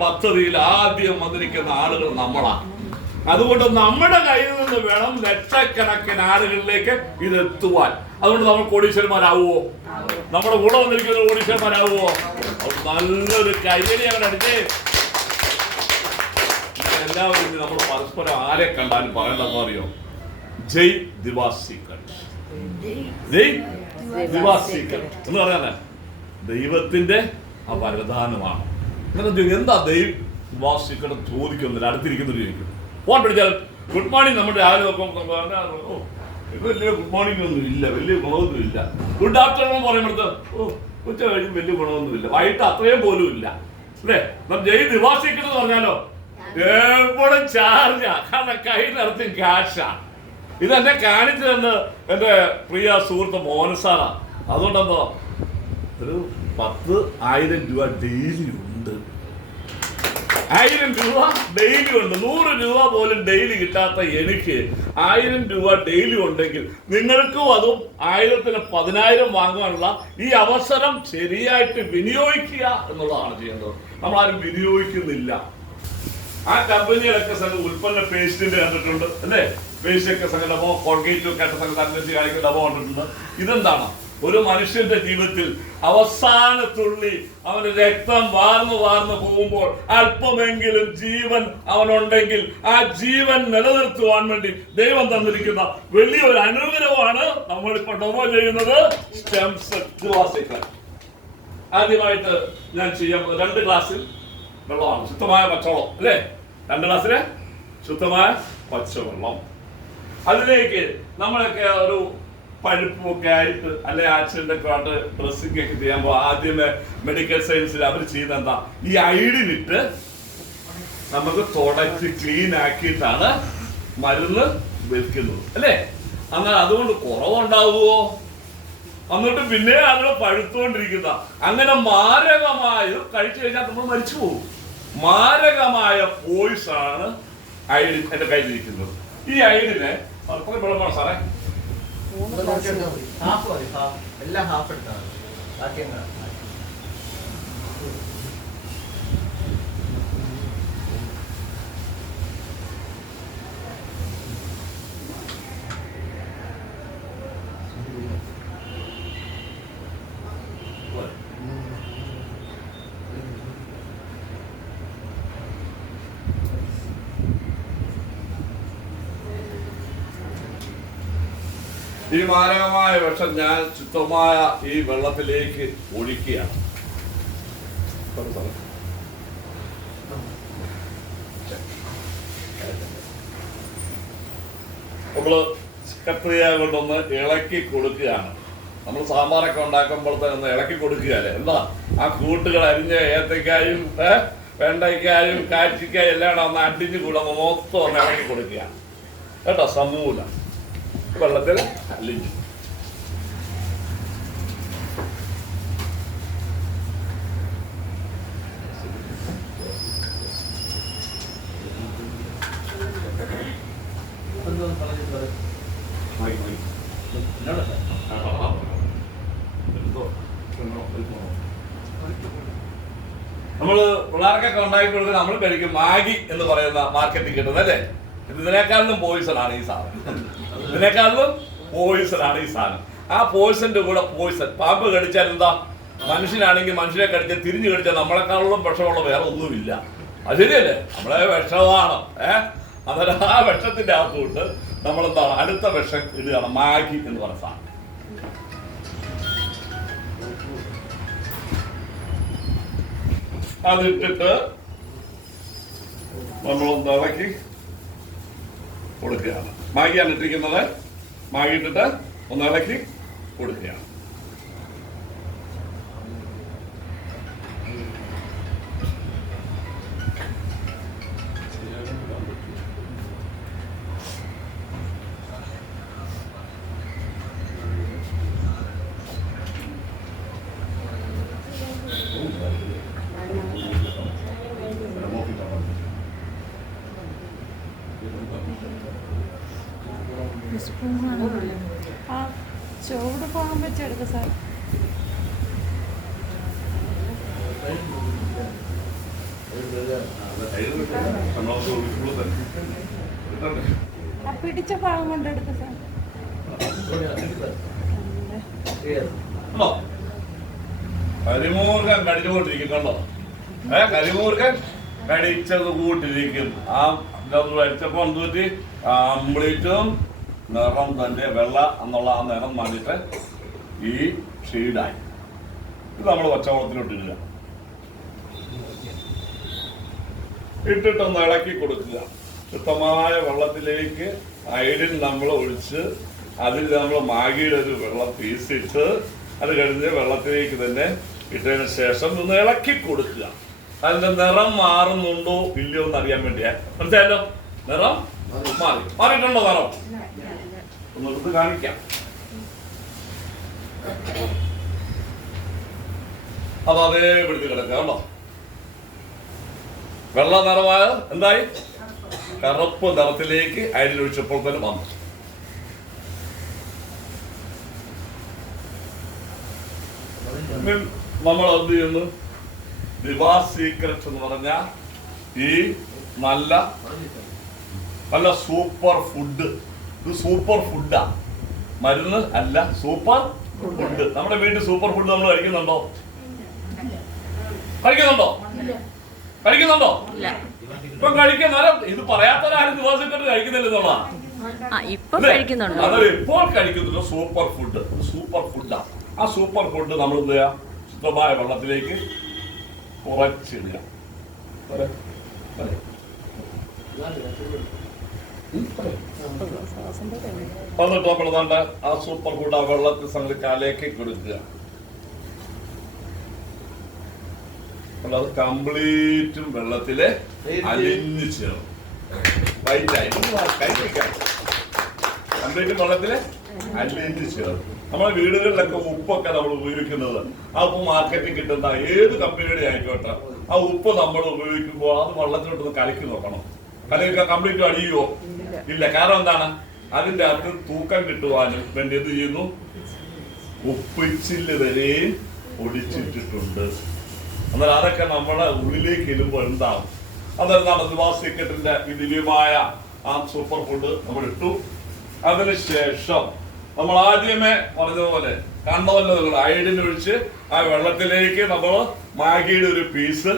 പദ്ധതിയിൽ ആദ്യം വന്നിരിക്കുന്ന ആളുകൾ നമ്മളാണ് അതുകൊണ്ട് നമ്മുടെ കയ്യിൽ നിന്ന് വേണം ലക്ഷക്കണക്കിന് ആളുകളിലേക്ക് ഇത് എത്തുവാൻ. അതുകൊണ്ട് നമ്മൾ കോടീശ്വരന്മാരാവുമോ നമ്മുടെ കൂടെ വന്നിരിക്കുന്ന കോടീശ്വരന്മാരാവുമോ നല്ലൊരു കയ്യടി അങ്ങനെ അടിച്ചേ എല്ലാവരും നമ്മൾ പരസ്പരം ആരെ കണ്ടാലും പറയണ്ടെന്ന് അറിയോ? ജയ് ദിവാസിക്കൽ ജയ് ദിവാസിക്കൽ എന്ന് പറയാനേ? ദൈവത്തിന്റെ ആ വരദാനമാണ്. എന്നിട്ട് എന്ത് ദൈവം? ദിവാസിക്കൽ ചോദിക്കുന്നില്ല അടുത്തിരിക്കുന്നൊരു ചോദിക്കും. ഫോൺ പിടിച്ചാൽ ഗുഡ് മോർണിംഗ് നമ്മുടെ രാവിലെ നോക്കുമ്പോൾ ഓ വലിയ ഗുഡ് മോർണിംഗ് ഒന്നും ഇല്ല വലിയ ഗുണമൊന്നും ഇല്ല. ഗുഡ് ആഫ്റ്റർനൂൺ പറയുമ്പോഴത്തെ ഓ ഉച്ച കഴിഞ്ഞ് വലിയ ഗുണമൊന്നും ഇല്ല. വൈകിട്ട് അത്രയും പോലും ഇല്ല. അല്ലേ? നമ്മൾ ജയ് ദിവാസിക്കൽ എന്ന് പറഞ്ഞാലോ എപ്പോഴും ചാർജാ കാരണം കയ്യിലടത്തും ക്യാഷാ ഇതെന്നെ കാണിച്ചു തന്ന് എന്റെ പ്രിയ സുഹൃത്ത് മോനസാറാ അതുകൊണ്ടെന്തോ? ഒരു പത്ത് ആയിരം രൂപ ഡെയിലി ഉണ്ട്. ആയിരം രൂപ ഡെയിലി ഉണ്ട്. നൂറ് രൂപ പോലും ഡെയിലി കിട്ടാത്ത എനിക്ക് ആയിരം രൂപ ഡെയിലി ഉണ്ടെങ്കിൽ നിങ്ങൾക്കും അതും ആയിരത്തിന് പതിനായിരം വാങ്ങാനുള്ള ഈ അവസരം ശരിയായിട്ട് വിനിയോഗിക്കുക എന്നുള്ളതാണ് ചെയ്യേണ്ടത്. നമ്മൾ ആരും വിനിയോഗിക്കുന്നില്ല. ആ കമ്പനികളൊക്കെ സംഘം ഉൽപ്പന്ന പേസ്റ്റിന്റെ കണ്ടിട്ടുണ്ട് അല്ലേ? പേസ്റ്റൊക്കെ സംഘം ഡബോ കോൾഗേറ്റും ഒക്കെ സംഘം കാണിക്കുന്ന ഡബോ കണ്ടിട്ടുണ്ട്. ഇതെന്താണ്? ഒരു മനുഷ്യന്റെ ജീവിതത്തിൽ അവസാന തുള്ളി അവന്റെ രക്തം വാർന്നു വാർന്നു പോകുമ്പോൾ അല്പമെങ്കിലും ജീവൻ അവനുണ്ടെങ്കിൽ ആ ജീവൻ നിലനിർത്തുവാൻ വേണ്ടി ദൈവം തന്നിരിക്കുന്ന വലിയൊരു അനുഗ്രഹമാണ് നമ്മൾ ഇപ്പൊ ഡോമോ ചെയ്യുന്നത്. ആദ്യമായിട്ട് ഞാൻ ചെയ്യാൻ രണ്ട് ഗ്ലാസ്സിൽ വെള്ളമാണ്. ശുദ്ധമായ പച്ചവെള്ളം അല്ലേ? രണ്ട് ഗ്ലാസ്സിലെ ശുദ്ധമായ പച്ചവെള്ളം. അതിലേക്ക് നമ്മളൊക്കെ ഒരു പഴുപ്പൊക്കെ ആയിട്ട് അല്ലെ ആക്സിഡന്റ് ഒക്കെ ആയിട്ട് ഡ്രസ്സിംഗ് ഒക്കെ ചെയ്യുമ്പോൾ ആദ്യമേ മെഡിക്കൽ സയൻസിൽ അവർ ചെയ്യുന്ന എന്താ ഈ ഐഡിനിട്ട് നമുക്ക് തുടച്ച് ക്ലീൻ ആക്കിയിട്ടാണ് മരുന്ന് വിൽക്കുന്നത് അല്ലേ? അങ്ങനെ അതുകൊണ്ട് കുറവുണ്ടാവുമോ എന്നിട്ട് പിന്നെ അത് പഴുത്തുകൊണ്ടിരിക്കുന്ന. അങ്ങനെ മാരകമായ കഴിച്ചു കഴിഞ്ഞാൽ നമ്മൾ മരിച്ചു പോകും. മാരകമായ പോയിസാണ് ആണ് ഐഡിൻ എന്റെ കയ്യിലിരിക്കുന്നത്. ഈ ഐഡിനെ വളരെ സാറേ. ഹാഫ് മതി. ഹാഫ് എല്ലാം ഹാഫ് എടുത്താൽ മതി. ബാക്കി അങ്ങ് ഈ മാരകമായ വിഷം ഞാൻ ശുദ്ധമായ ഈ വെള്ളത്തിലേക്ക് ഒഴിക്കുകയാണ്. നമ്മൾ കത്രിയ കൊണ്ടൊന്ന് ഇളക്കി കൊടുക്കുകയാണ്. നമ്മൾ സാമ്പാറൊക്കെ ഉണ്ടാക്കുമ്പോൾ തന്നെ ഒന്ന് ഇളക്കി കൊടുക്കുകയല്ലേ എന്താ? ആ കൂട്ടുകൾ അരിഞ്ഞ ഏത്തക്കായും വെണ്ടയ്ക്കായും കാച്ചിക്കായും എല്ലാം ഒന്ന് അടിഞ്ഞു കൂടെ മൊത്തം ഒന്ന് ഇളക്കി കൊടുക്കുക കേട്ടോ? സമൂല. വെള്ളത്തിൽ അലിഞ്ഞു? നമ്മൾ പിള്ളേർക്കൊക്കെ ഉണ്ടാക്കി കൊടുക്കുന്ന നമ്മൾ കഴിക്കും മാഗി എന്ന് പറയുന്ന മാർക്കറ്റിൽ കിട്ടുന്നത് അല്ലേ ഇതിനേക്കാളും പോയിസൺ ആണ് ഈ സാധനം ഇതിനേക്കാളിലും പോയിസൺ ആണ് ഈ സാധനം. ആ പോയിസന്റെ കൂടെ പോയിസൺ പാമ്പ് കടിച്ചാൽ എന്താ? മനുഷ്യനാണെങ്കിൽ മനുഷ്യനെ കടിച്ചാൽ തിരിഞ്ഞു കടിച്ചാൽ നമ്മളെക്കാളും വിഷമുള്ള വേറെ ഒന്നുമില്ല. അത് ശരിയല്ലേ? നമ്മളെ വിഷമാണ്. ഏഹ് അന്നേരം ആ വിഷത്തിന്റെ അകത്തുകൊണ്ട് നമ്മളെന്താണ് അടുത്ത വിഷം ഇടുകയാണ്. മാഗി എന്ന് പറഞ്ഞ സാധനം. അതിട്ടിട്ട് നമ്മളൊന്ന് ഇളക്കി കൊടുക്കുകയാണ്. മാഗിയാണ് ഇട്ടിരിക്കുന്നത് മാഗി ഇട്ടിട്ട് ഒന്ന് ഇളക്കി കൊടുക്കുകയാണ്. ആ പോകാൻ വെച്ചെടുക്ക സാർ. ആ പിടിച്ച ഭാഗം കൊണ്ടെടുക്ക സാർ? കരിമൂർഖൻ കടിച്ചുകൊണ്ടിരിക്കും കണ്ടോ ഏ കരിമൂർഖൻ കടിച്ചത് കൂട്ടിരിക്കും ആ ഇത് അടിച്ചപ്പോ എന്ത് കംപ്ലീറ്റും നിറം തന്നെ വെള്ള എന്നുള്ള ആ നിറം മാറിയിട്ട് ഈ ഷെയ്ഡായി ഇത് നമ്മൾ പച്ചവെള്ളത്തിലോട്ട് ഇടുക ഇട്ടിട്ടൊന്ന് ഇളക്കി കൊടുക്കുക. ശുദ്ധമായ വെള്ളത്തിലേക്ക് അയഡിൻ നമ്മൾ ഒഴിച്ച് അതിൽ നമ്മൾ മാഗിയുടെ ഒരു വെള്ളം പീസിട്ട് അത് കഴിഞ്ഞ് വെള്ളത്തിലേക്ക് തന്നെ ഇട്ടതിന് ശേഷം ഒന്ന് ഇളക്കി കൊടുക്കുക. അതിന്റെ നിറം മാറുന്നുണ്ടോ ഇല്ലയോ എന്ന് അറിയാൻ വേണ്ടിയാ. മനസ്സിലായല്ലോ? നിറം മാറി. മാറിയിട്ടുണ്ടോ നിറം? ഒന്ന് കാണിക്കാം. അത് അതേ പിടിച്ച് കിടക്കുക വെള്ള നിറമായ എന്തായി? കറുപ്പ് നിറത്തിലേക്ക് അരിൽ ഒഴിച്ചപ്പോൾ തന്നെ വന്നു. നമ്മൾ എന്ത് ചെയ്യുന്നു? ദിവാ സീക്രറ്റ് എന്ന് പറഞ്ഞ ഈ നല്ല നല്ല സൂപ്പർ ഫുഡ് ഇത് സൂപ്പർ ഫുഡാ. മരുന്ന് അല്ല സൂപ്പർ ഫുഡ്. നമ്മുടെ വീട്ടിൽ സൂപ്പർ ഫുഡ് നമ്മൾ കഴിക്കുന്നുണ്ടോ? കഴിക്കുന്നുണ്ടോ? കഴിക്കുന്നുണ്ടോ? ഇപ്പൊ കഴിക്കുന്ന ഇത് പറയാത്തവരാരും ദിവസത്തിട്ട് കഴിക്കുന്നില്ലെന്നുള്ള ആ ഇപ്പം കഴിക്കുന്നുണ്ട്. അത് ഇപ്പോൾ കഴിക്കുന്നില്ല സൂപ്പർ ഫുഡ്. സൂപ്പർ ഫുഡാ. ആ സൂപ്പർ ഫുഡ് നമ്മൾ എന്ത് ചെയ്യാ? ശുദ്ധമായ വെള്ളത്തിലേക്ക് കുറച്ചിടുക? എന്നിട്ട് നമ്മൾ ദാണ്ട ആ സൂപ്പർ ഫുഡ് വെള്ളത്തിൽ സംഘിച്ചാലേക്ക് കൊടുക്കുക. അത് കംപ്ലീറ്റും വെള്ളത്തിൽ അലിഞ്ഞു ചേർന്നു വൈറ്റായി കംപ്ലീറ്റും വെള്ളത്തിൽ അലിഞ്ഞു ചേർന്നു നമ്മുടെ വീടുകളിലൊക്കെ ഉപ്പൊക്കെ നമ്മൾ ഉപയോഗിക്കുന്നത്. ആ ഉപ്പ് മാർക്കറ്റിൽ കിട്ടുന്ന ഏത് കമ്പനിയുടെ ആയിക്കോട്ടെ ആ ഉപ്പ് നമ്മൾ ഉപയോഗിക്കുമ്പോൾ അത് വെള്ളത്തിലോട്ടൊന്ന് കലക്കി നോക്കണം. കലക്കി കംപ്ലീറ്റ് അഴിയുമോ ഇല്ല. കാരണം എന്താണ്? അതിന്റെ അകത്ത് തൂക്കം കിട്ടുവാനും വേണ്ടി എന്ത് ചെയ്യുന്നു. ഉപ്പിച്ചിൽ വരെയും ഒടിച്ചിട്ടിട്ടുണ്ട്. എന്നാൽ അതൊക്കെ നമ്മളെ ഉള്ളിലേക്ക് ഇടുമ്പോൾ എന്താവും? അതെന്താണ് ദിവാസിക്കറ്റിന്റെ ഈ ദിവ്യമായ ആ സൂപ്പർ ഫുഡ് നമ്മൾ ഇട്ടു. അതിനുശേഷം നമ്മൾ ആദ്യമേ പറഞ്ഞതുപോലെ കണ്ടതല്ലോ അയഡിൻ ഒഴിച്ച് ആ വെള്ളത്തിലേക്ക് നമ്മൾ മാഗിയുടെ ഒരു പീസ്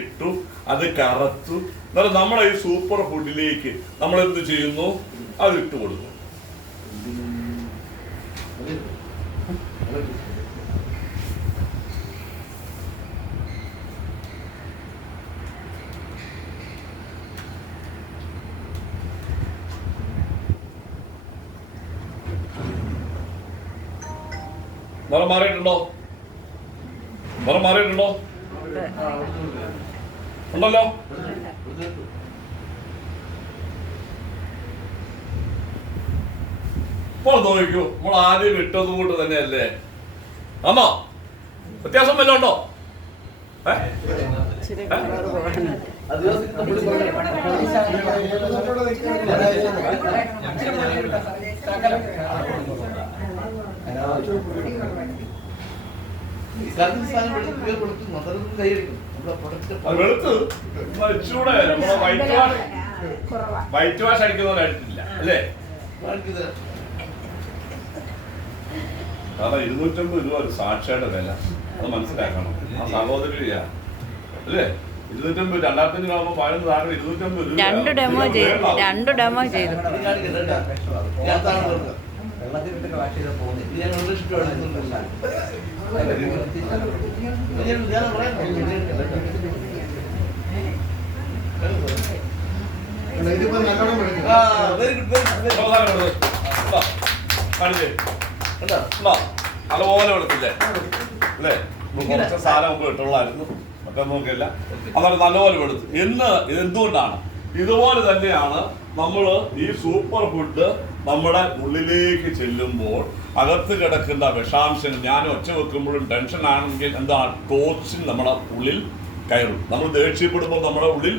ഇട്ടു അത് കറത്തു. എന്നാൽ നമ്മളെ ഈ സൂപ്പർ ഫുഡിലേക്ക് നമ്മൾ എന്ത് ചെയ്യുന്നു? അത് ഇട്ട് കൊടുക്കും മാറിയിട്ടുണ്ടോ? മാറിയിട്ടുണ്ടോ? ഉണ്ടല്ലോ. ഇപ്പോൾ നോക്കൂ നമ്മൾ ആദ്യം ഇട്ടത് കൊണ്ട് തന്നെയല്ലേ? അമ്മോ വ്യത്യാസം വല്ലതും ഉണ്ടോ? ഏഹ് കുറഞ്ഞു അത് വെളുത്ത്. നമ്മളെ വൈറ്റ് വാഷ്. വൈറ്റ് വാഷ് അടിക്കുന്നവരായിട്ടില്ല അല്ലേ? കാരണം ഇരുന്നൂറ്റമ്പത് രൂപ ഒരു സാക്ഷിയുടെ വില. അത് മനസ്സിലാക്കണം. ആ സഹോദരിയാ അല്ലേ? ഇരുന്നൂറ്റമ്പത് രണ്ടായിരത്തി അഞ്ഞൂറ് ആകുമ്പോൾ പതിനൊന്ന് താഴെ ഇരുന്നൂറ്റമ്പത് രൂപ രണ്ട് ഡെമോ ചെയ്തു രണ്ട് ഡെമോ ചെയ്തു. വെള്ളത്തിൽ വാഷ് പോകുന്നില്ല നല്ലപോലെ വെളുത്തില്ലേ അല്ലേ കുറച്ച് സാധനം മുമ്പ് ഇട്ടുള്ളായിരുന്നു മറ്റൊന്നും നോക്കില്ല അതാണ് നല്ലപോലെ വെളുത്തു എന്ന് ഇത് എന്തുകൊണ്ടാണ് ഇതുപോലെ തന്നെയാണ് നമ്മൾ ഈ സൂപ്പർ ഫുഡ് നമ്മുടെ ഉള്ളിലേക്ക് ചെല്ലുമ്പോൾ അകത്ത് കിടക്കുന്ന വിഷാംശങ്ങൾ. ഞാൻ ഒച്ച വെക്കുമ്പോഴും ടെൻഷൻ ആണെങ്കിൽ എന്താണ്? ടോക്സിൻ നമ്മുടെ ഉള്ളിൽ കയറും. നമ്മൾ ദേഷ്യപ്പെടുമ്പോൾ നമ്മുടെ ഉള്ളിൽ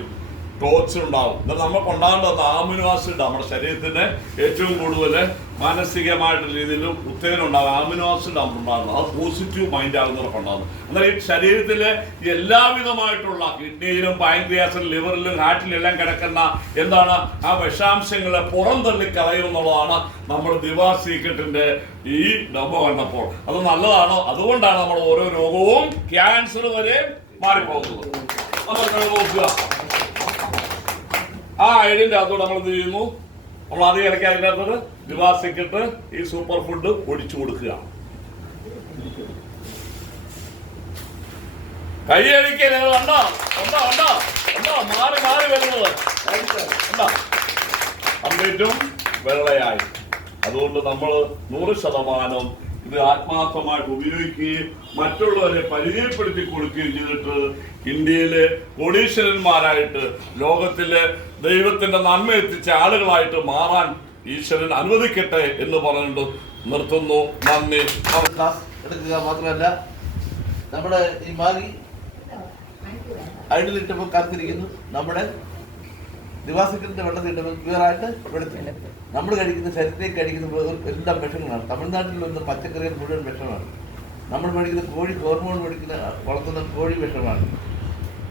ടോർച്ച് ഉണ്ടാവും. എന്നാൽ നമുക്ക് ഉണ്ടാകേണ്ടത് ആമിനോ ആസിഡ് നമ്മുടെ ശരീരത്തിന് ഏറ്റവും കൂടുതൽ മാനസികമായിട്ടുള്ള രീതിയിൽ ഉത്തേജനം ഉണ്ടാകും ആമിനോ ആസിഡ് ഉണ്ടാകുന്നത് അത് പോസിറ്റീവ് മൈൻഡ് ആകുന്നവർക്ക് ഉണ്ടാകുന്നത് എന്നാൽ ഈ ശരീരത്തിലെ എല്ലാവിധമായിട്ടുള്ള കിഡ്നിയിലും പാൻക്രിയാസിലും ലിവറിലും ഹാർട്ടിലും എല്ലാം കിടക്കുന്ന എന്താണ്? ആ വിഷാംശങ്ങളെ പുറന്തള്ളി കളയും എന്നുള്ളതാണ് നമ്മൾ ദിവാ സീക്രട്ടിന്റെ ഈ ഡബ കണ്ടപ്പോൾ. അത് നല്ലതാണോ? അതുകൊണ്ടാണ് നമ്മൾ ഓരോ രോഗവും ക്യാൻസർ വരെ മാറിപ്പോകുന്നത്. നമ്മൾ നോക്കുക. ആ ഐഡിയന്റെ അകത്തോട് നമ്മൾ എന്ത് ചെയ്യുന്നു? നമ്മൾ അധികം ഇടയ്ക്ക് അതിന്റെ അകത്തോട് ദിവാസിക്കിട്ട് ഈ സൂപ്പർ ഫുഡ് ഒഴിച്ചു കൊടുക്കുക. കൈയടിക്കരുത് ഉണ്ടോ ഉണ്ടോ ഉണ്ടോ ഉണ്ടോ മാറി മാറി വരുന്നത്. ഉണ്ടോ കംപ്ലീറ്റും വെള്ളയായി. അതുകൊണ്ട് നമ്മൾ നൂറ് ശതമാനം ഇത് ആത്മാർത്ഥമായിട്ട് ഉപയോഗിക്കുകയും മറ്റുള്ളവരെ പരിചയപ്പെടുത്തി കൊടുക്കുകയും ചെയ്തിട്ട് ഇന്ത്യയിലെ കോടീശ്വരന്മാരായിട്ട് ലോകത്തിലെ ദൈവത്തിന്റെ നന്മ എത്തിച്ച ആളുകളായിട്ട് മാറാൻ ഈശ്വരൻ അനുവദിക്കട്ടെ എന്ന് പറഞ്ഞുകൊണ്ട് നിർത്തുന്നു. നന്ദി. ക്ലാസ് എടുക്കുക മാത്രമല്ല നമ്മുടെ ഈ മാഗി ഐഡിലിട്ടപ്പോൾ കാത്തിരിക്കുന്നു. നമ്മുടെ ദിവാസിക്കലിന്റെ വെള്ളത്തിട്ടപ്പോൾ ക്ലിയർ ആയിട്ട് വെളുത്തില്ല നമ്മൾ കഴിക്കുന്ന ശരീരത്തേക്ക് കഴിക്കുന്ന എല്ലാം വിഷങ്ങളാണ് തമിഴ്നാട്ടിൽ വന്ന പച്ചക്കറികൾ മുഴുവൻ വിഷമാണ് നമ്മൾ മേടിക്കുന്ന കോഴി ഹോർമോൺ മേടിക്കുന്ന വളർത്തുന്ന കോഴി വിഷമാണ്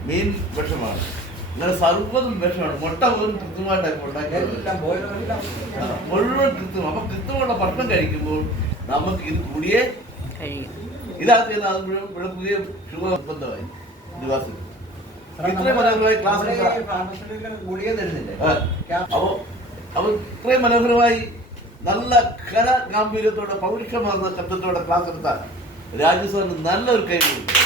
മീൻ വിഷമാണ് അങ്ങനെ സർവ്വതും വിഷമാണ് മുട്ട പോലും കൃത്യമായിട്ടാണ് ഉണ്ടാക്കിയത് ആ, മുഴുവൻ കൃത്യം അപ്പൊ കൃത്യമുള്ള ഭക്ഷണം കഴിക്കുമ്പോൾ നമുക്ക് ഇത് കൂടിയേ കഴിയും ഇതാണ് ചെയ്യുന്നത് അത് മുഴുവൻ ഇവിടെ പുതിയ ശുഭ ബന്ധമായി ദിവാസിൽ ഇത്രയും മനോഹരമായി ക്ലാസ് അപ്പോൾ അപ്പോൾ ഇത്രയും മനോഹരമായി നല്ല ഖര ഗാംഭീര്യത്തോടെ പൗരുഷമാർന്ന ശബ്ദത്തോടെ ക്ലാസ് എടുത്താൽ രാജ്യസഭ നല്ലൊരു കഴിവുണ്ട്